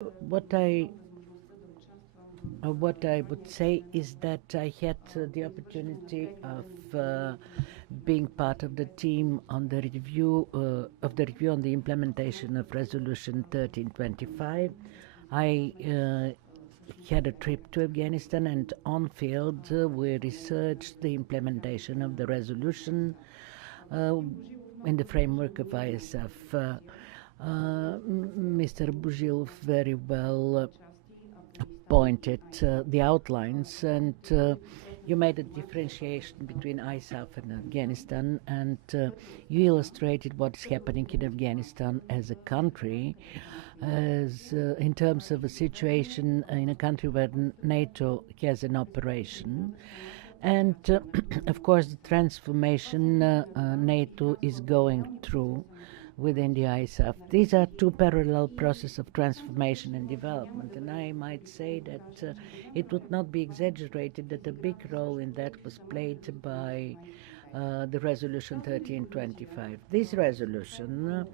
What I would say is that I had the opportunity of being part of the team on the review on the implementation of Resolution 1325. I had a trip to Afghanistan, and on field we researched the implementation of the resolution uh, in the framework of ISF. Mr. Bujil very well pointed the outlines, and you made a differentiation between ISAF and Afghanistan, and you illustrated what is happening in Afghanistan as a country, as in terms of a situation in a country where NATO has an operation. And of course, the transformation NATO is going through within the ISAF. These are two parallel processes of transformation and development, and I might say that it would not be exaggerated that a big role in that was played by the Resolution 1325. This resolution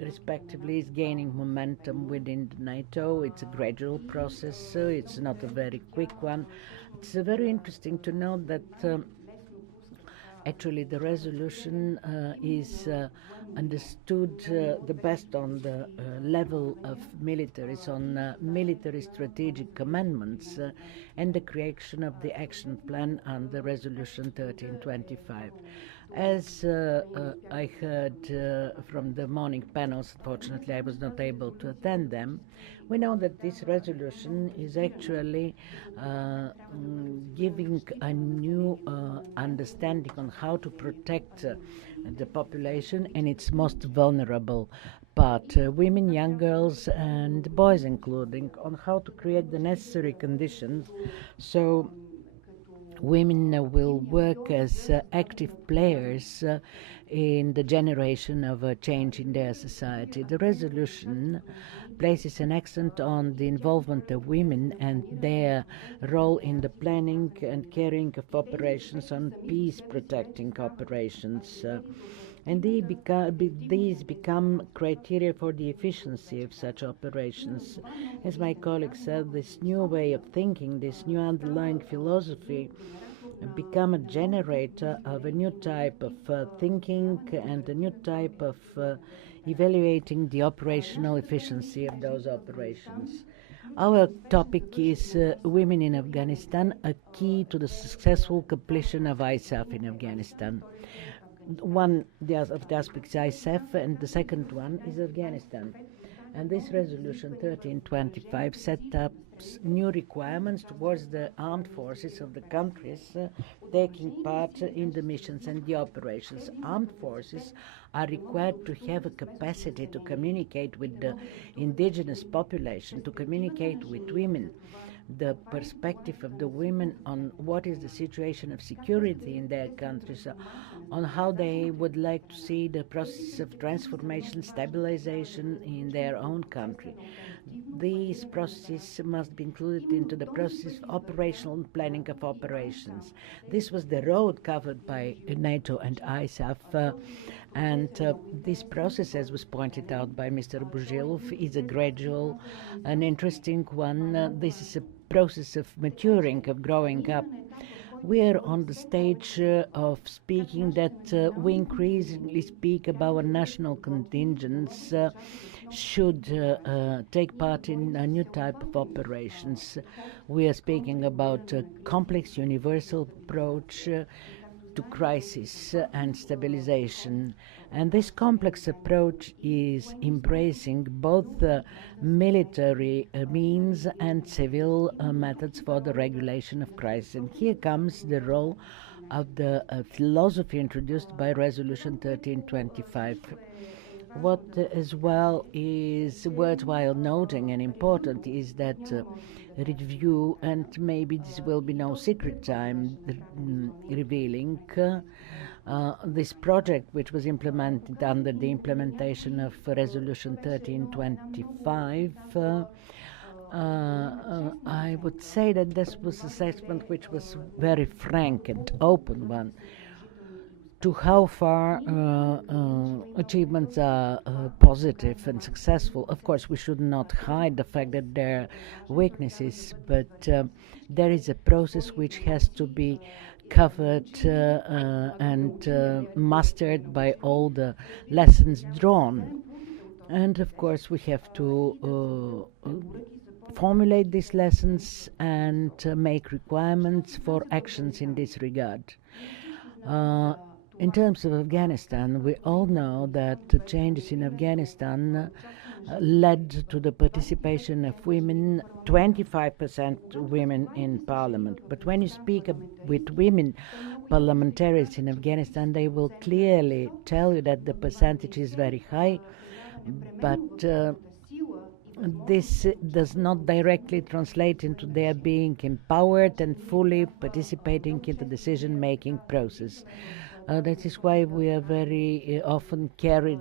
respectively is gaining momentum within NATO. It's a gradual process, so it's not a very quick one. It's very interesting to note that actually the resolution is understood the best on the level of militaries, on military strategic commandments, and the creation of the action plan under Resolution 1325. As I heard from the morning panels, unfortunately I was not able to attend them, we know that this resolution is actually giving a new understanding on how to protect the population and its most vulnerable part, women, young girls, and boys including, on how to create the necessary conditions so women will work as active players in the generation of a change in their society. The resolution places an accent on the involvement of women and their role in the planning and carrying of operations, on peace protecting operations. And these become criteria for the efficiency of such operations. As my colleague said, this new way of thinking, this new underlying philosophy, become a generator of a new type of thinking and a new type of evaluating the operational efficiency of those operations. Our topic is Women in Afghanistan, a key to the successful completion of ISAF in Afghanistan. One of the aspects ISAF, and the second one is Afghanistan. And this resolution 1325 set up new requirements towards the armed forces of the countries taking part in the missions and the operations. Armed forces are required to have a capacity to communicate with the indigenous population, to communicate with women, the perspective of the women on what is the situation of security in their countries, on how they would like to see the process of transformation, stabilization in their own country. These processes must be included into the process of operational planning of operations. This was the road covered by NATO and ISAF, and this process, as was pointed out by Mr. Buzilov, is a gradual and interesting one. This is a process of maturing, of growing up. We are on the stage of speaking that we increasingly speak about national contingents should take part in a new type of operations. We are speaking about a complex universal approach to crisis and stabilization. And this complex approach is embracing both military means and civil methods for the regulation of crisis. And here comes the role of the philosophy introduced by Resolution 1325. What as well is worthwhile noting and important is that review, and maybe this will be no secret time revealing, this project which was implemented under the implementation of Resolution 1325, I would say that this was an assessment which was very frank and open one. to how far achievements are positive and successful. Of course, we should not hide the fact that there are weaknesses, but there is a process which has to be covered and mastered by all the lessons drawn. And of course, we have to formulate these lessons and make requirements for actions in this regard. Uh, in terms of Afghanistan, we all know that the changes in Afghanistan led to the participation of women, 25% women in parliament. But when you speak with women parliamentarians in Afghanistan, they will clearly tell you that the percentage is very high, but this does not directly translate into their being empowered and fully participating in the decision-making process. That is why we are very often carried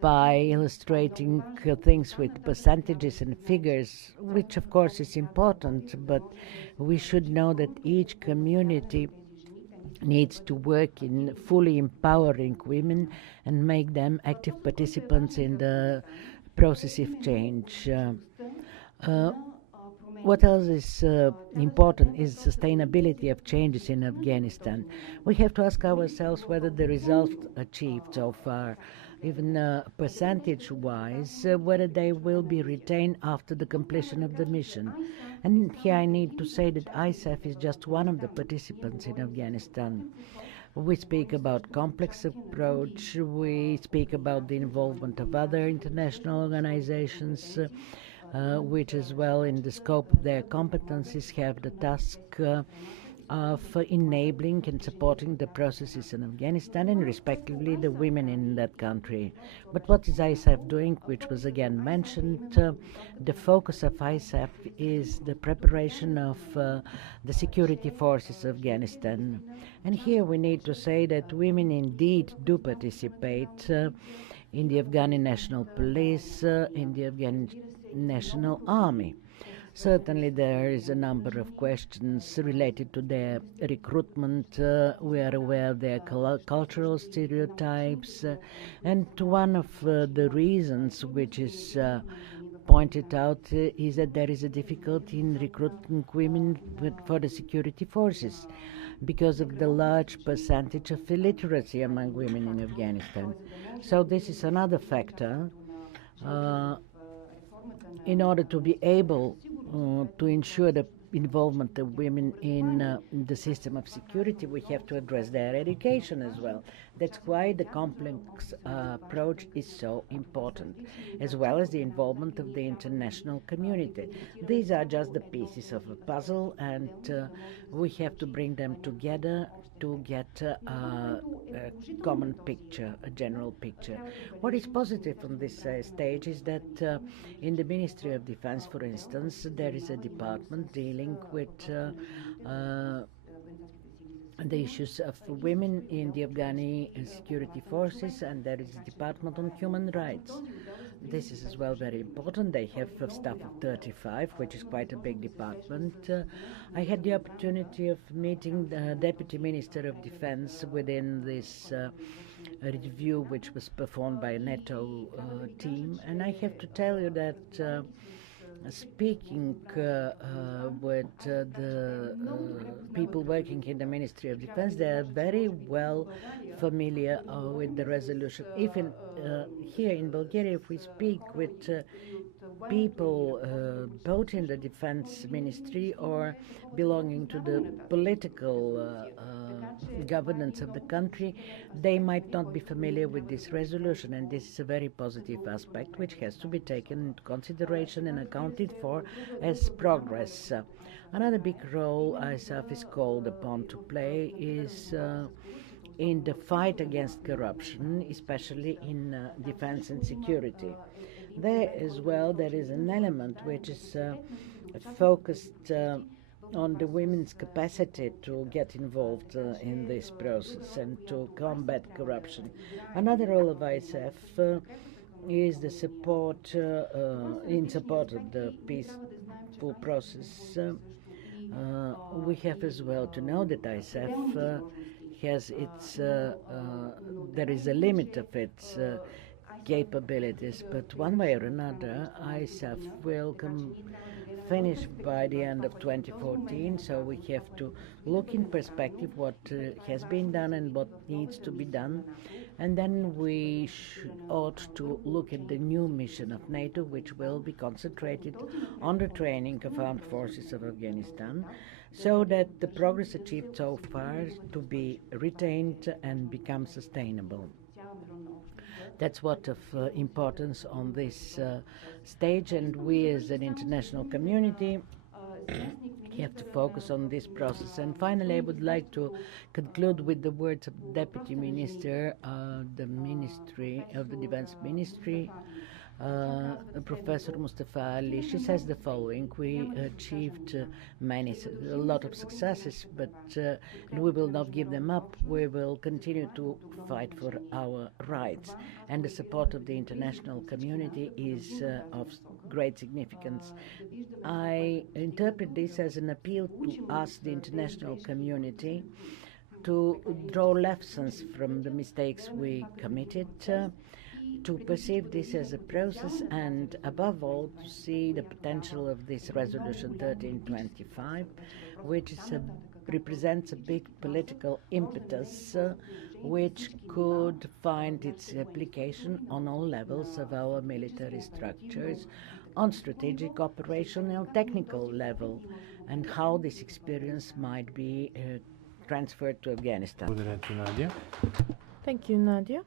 by illustrating things with percentages and figures, which of course is important, but we should know that each community needs to work in fully empowering women and make them active participants in the process of change. Uh, what else is important is sustainability of changes in Afghanistan. We have to ask ourselves whether the results achieved so far, even percentage-wise, whether they will be retained after the completion of the mission. And here I need to say that ISAF is just one of the participants in Afghanistan. We speak about complex approach, we speak about the involvement of other international organizations, which as well in the scope of their competencies have the task of enabling and supporting the processes in Afghanistan and respectively the women in that country. But what is ISAF doing, which was again mentioned? The focus of ISAF is the preparation of the security forces of Afghanistan. And here we need to say that women indeed do participate in the Afghani National Police, in the Afghan National Army. Certainly there is a number of questions related to their recruitment. We are aware of their cultural stereotypes. And one of the reasons which is pointed out is that there is a difficulty in recruiting women for the security forces because of the large percentage of illiteracy among women in Afghanistan. So this is another factor. In order to be able to ensure the involvement of women in the system of security, we have to address their education as well. That's why the complex approach is so important, as well as the involvement of the international community. These are just the pieces of a puzzle, and we have to bring them together to get a common picture, a general picture. What is positive on this stage is that in the Ministry of Defense, for instance, there is a department dealing with the issues of women in the Afghani security forces, and there is a department on human rights. This is as well very important. They have a staff of 35, which is quite a big department. I had the opportunity of meeting the Deputy Minister of Defense within this review, which was performed by a NATO team, and I have to tell you that speaking with the people working in the Ministry of Defense, they are very well familiar with the resolution. Even here in Bulgaria, if we speak with people both in the Defense Ministry or belonging to the political governance of the country, they might not be familiar with this resolution, and this is a very positive aspect which has to be taken into consideration and accounted for as progress. Another big role ISAF is called upon to play is in the fight against corruption, especially in defense and security. There as well, there is an element which is focused on the women's capacity to get involved in this process and to combat corruption. Another role of ISAF is the support in support of the peaceful process. We have as well to know that ISAF has its there is a limit of its capabilities, but one way or another, ISAF will finish by the end of 2014. So we have to look in perspective what has been done and what needs to be done, and then we ought to look at the new mission of NATO, which will be concentrated on the training of armed forces of Afghanistan, so that the progress achieved so far to be retained and become sustainable. That's what of importance on this stage, and we as an international community have to focus on this process. And finally, I would like to conclude with the words of the Deputy Minister of the Ministry of the Defense Ministry, Professor Mustafa Ali. She says the following: we achieved a lot of successes, but we will not give them up. We will continue to fight for our rights, and the support of the international community is of great significance. I interpret this as an appeal to us, the international community, to draw lessons from the mistakes we committed, to perceive this as a process, and above all to see the potential of this resolution 1325, which represents a big political impetus which could find its application on all levels of our military structures, on strategic, operational, technical level, and how this experience might be transferred to Afghanistan. Thank you, Nadia.